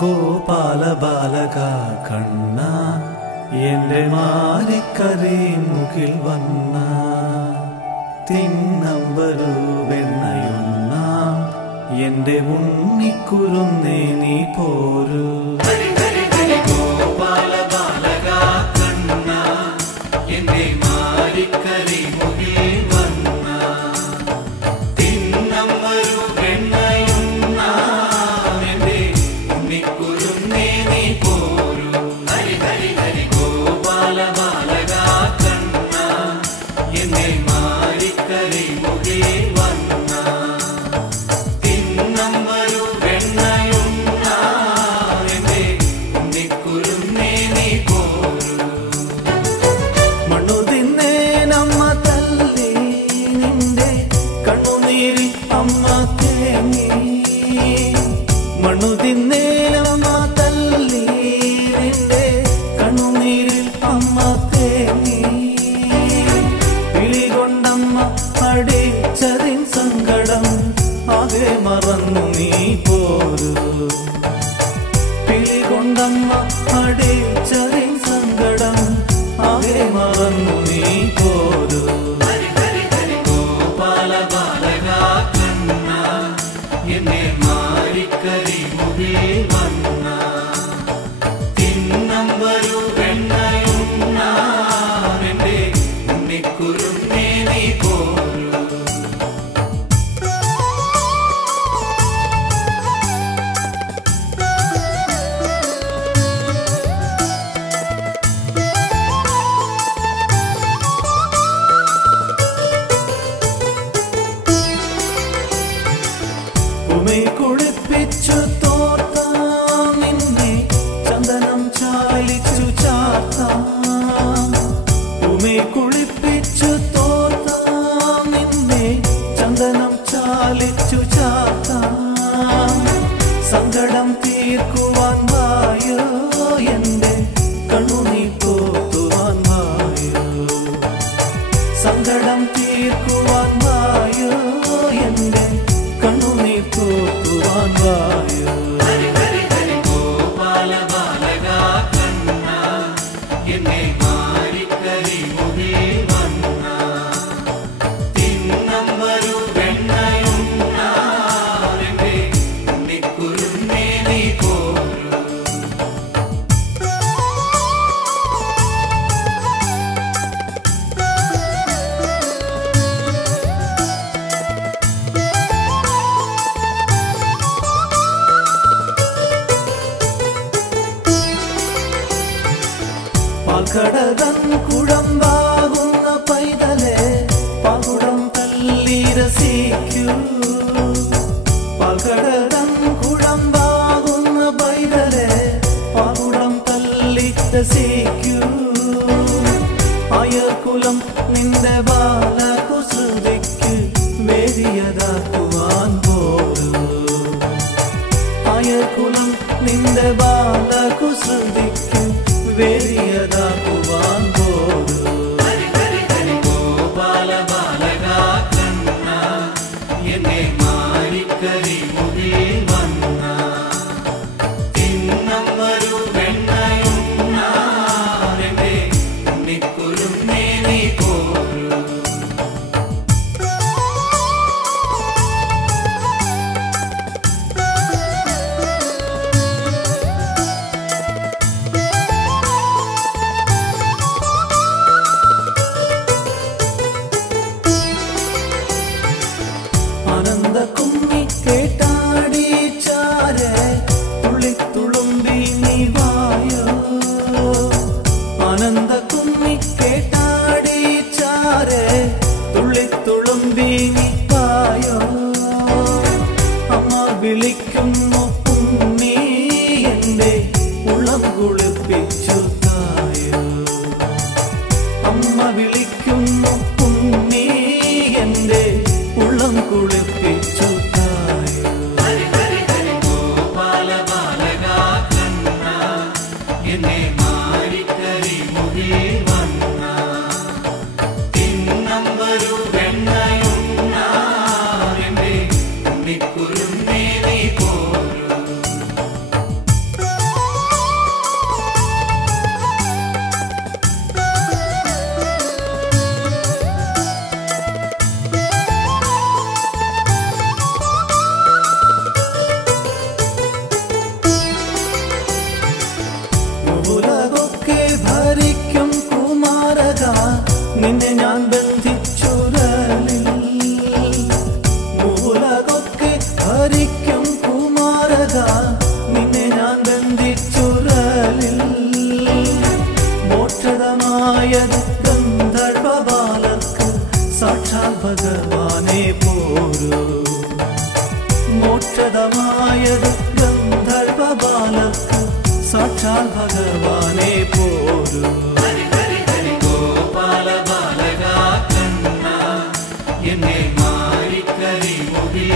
ഗോപാല ബാലക കണ്ണ എന്റെ മാരിക്കരയിൻമുകിൽ വന്ന തിന്നമ്പരു വെണ്ണയുണ്ണാം എന്റെ ഉണ്ണിക്കുരുന്നേ നീ പോരൂ. ഗോപാല ബാലക കണ്ണ എന്റെ മാരിക്കരയിൻമുകിൽ വന്ന തിന്നമ്പരു വെണ്ണയുണ്ണാം എന്റെ ഉണ്ണിക്കുരുന്നേ നീ പോരൂ. ഹരി ഹരി ഹരി ഗോപാല ബാലക കണ്ണ എന്നെ മാരിക്കരയിൻമുകിൽ വന്ന തിന്നമ്പരു വെണ്ണയുണ്ണാം എന്റെ ഉണ്ണിക്കുരുന്നേ നീ പോരൂ. മണ്ണു തിന്നേനമ്മ തല്ലി നിന്റെ കണ്ണുനീരി അമ്മ തേങ്ങി. മണ്ണു തിന്നേനമ്മ തല്ലി നിന്റെ കണ്ണുനീരിൽ അമ്മ തേങ്ങി. വിളികൊണ്ടമ്മ അടിച്ചതിൻ സങ്കടം ആകെ മറന്നു നീ പോരൂ. വിളികൊണ്ടമ്മ അടിച്ചതിൻ സങ്കടം ആകെ മറന്നു നീ പോരൂ. ഗോപാല ബാലക കണ്ണ എന്നെ മാരിക്കരയിൻമുകിൽ വന്ന തിന്നമ്പരു വെണ്ണയുണ്ണാം എന്റെ ഉണ്ണിക്കുരുന്നേ നീ പോരൂ. ഉമൈ കുളിപ്പിച്ചു തോർത്താം നിന്നെ ചന്ദനം ചാലിച്ചു ചാർത്താം. ഉമൈ കുളിപ്പിച്ചു തോർത്താം നിന്നെ ചന്ദനം ചാലിച്ചു ചാർത്താം. സങ്കടം തീർക്കുവാൻ വായോ എന്റെ കണ്ണുനീർ തോർത്തുവാൻ വായോ. സങ്കടം തീർക്കുവാൻ വായോ എന്റെ കണ്ണുനീർ തോർത്തുവാൻ വായോ. ഗോപാല ബാലക കണ്ണ എന്നെ മാരിക്കരയിൻമുകിൽ വന്ന തിന്നമ്പരു വെണ്ണയുണ്ണാം എന്റെ ഉണ്ണിക്കുരുന്നേ നീ പോരൂ. പാൽക്കടതൻ കുഴമ്പാകുന്ന പൈതലെ പകുടം തല്ലി രസിക്കൂ. പാൽക്കടതൻ കുഴമ്പാകുന്ന പൈതലെ പകുടം തല്ലി രസിക്കൂ. അയർക്കുലം നിന്റെ ബാലകുസൃതിക്ക് വേദിയതാക്കുവാൻ പോരൂ. അയർക്കുലം നിന്റെ ബാലകുസൃതിക്ക് വേദിയതാക്കുവാൻ പോരൂ. ഗോപാല ബാലക കണ്ണ എന്നെ മാരിക്കരയിൻമുകിൽ വന്ന തിന്നമ്പരു വെണ്ണയുണ്ണാം എന്റെ ഉണ്ണിക്കുരുന്നേ നീ പോരൂ. ആനന്ദ കുമ്മി കേട്ടാടി ചാരെ തുള്ളിത്തുളുമ്പി നീ വായോ. ആനന്ദ കുമ്മി കേട്ടാടി ചാരെ തുള്ളിത്തുളുമ്പി നീ വായോ. അമ്മ വിളിക്കുന്നു ഉണ്ണി എന്റെ ഉള്ളം കുളിപ്പിച്ചു തായോ. അമ്മ വിളിക്കുന്നു ഉണ്ണി എന്റെ ഉള്ളം കുളിപ്പിച്ചു തായോ. ഗോപാല ബാലക കണ്ണ എന്നെ മാരിക്കരയിൻമുകിൽ വന്ന തിന്നമ്പരു വെണ്ണയുണ്ണാം എന്റെ ഉണ്ണിക്കുരുന്നേ നീ പോരൂ. ഭഗവാനെ പോരൂ. ഗോപാല ബാലക കണ്ണ എന്നെ മാറിക്കരിമുകിൽ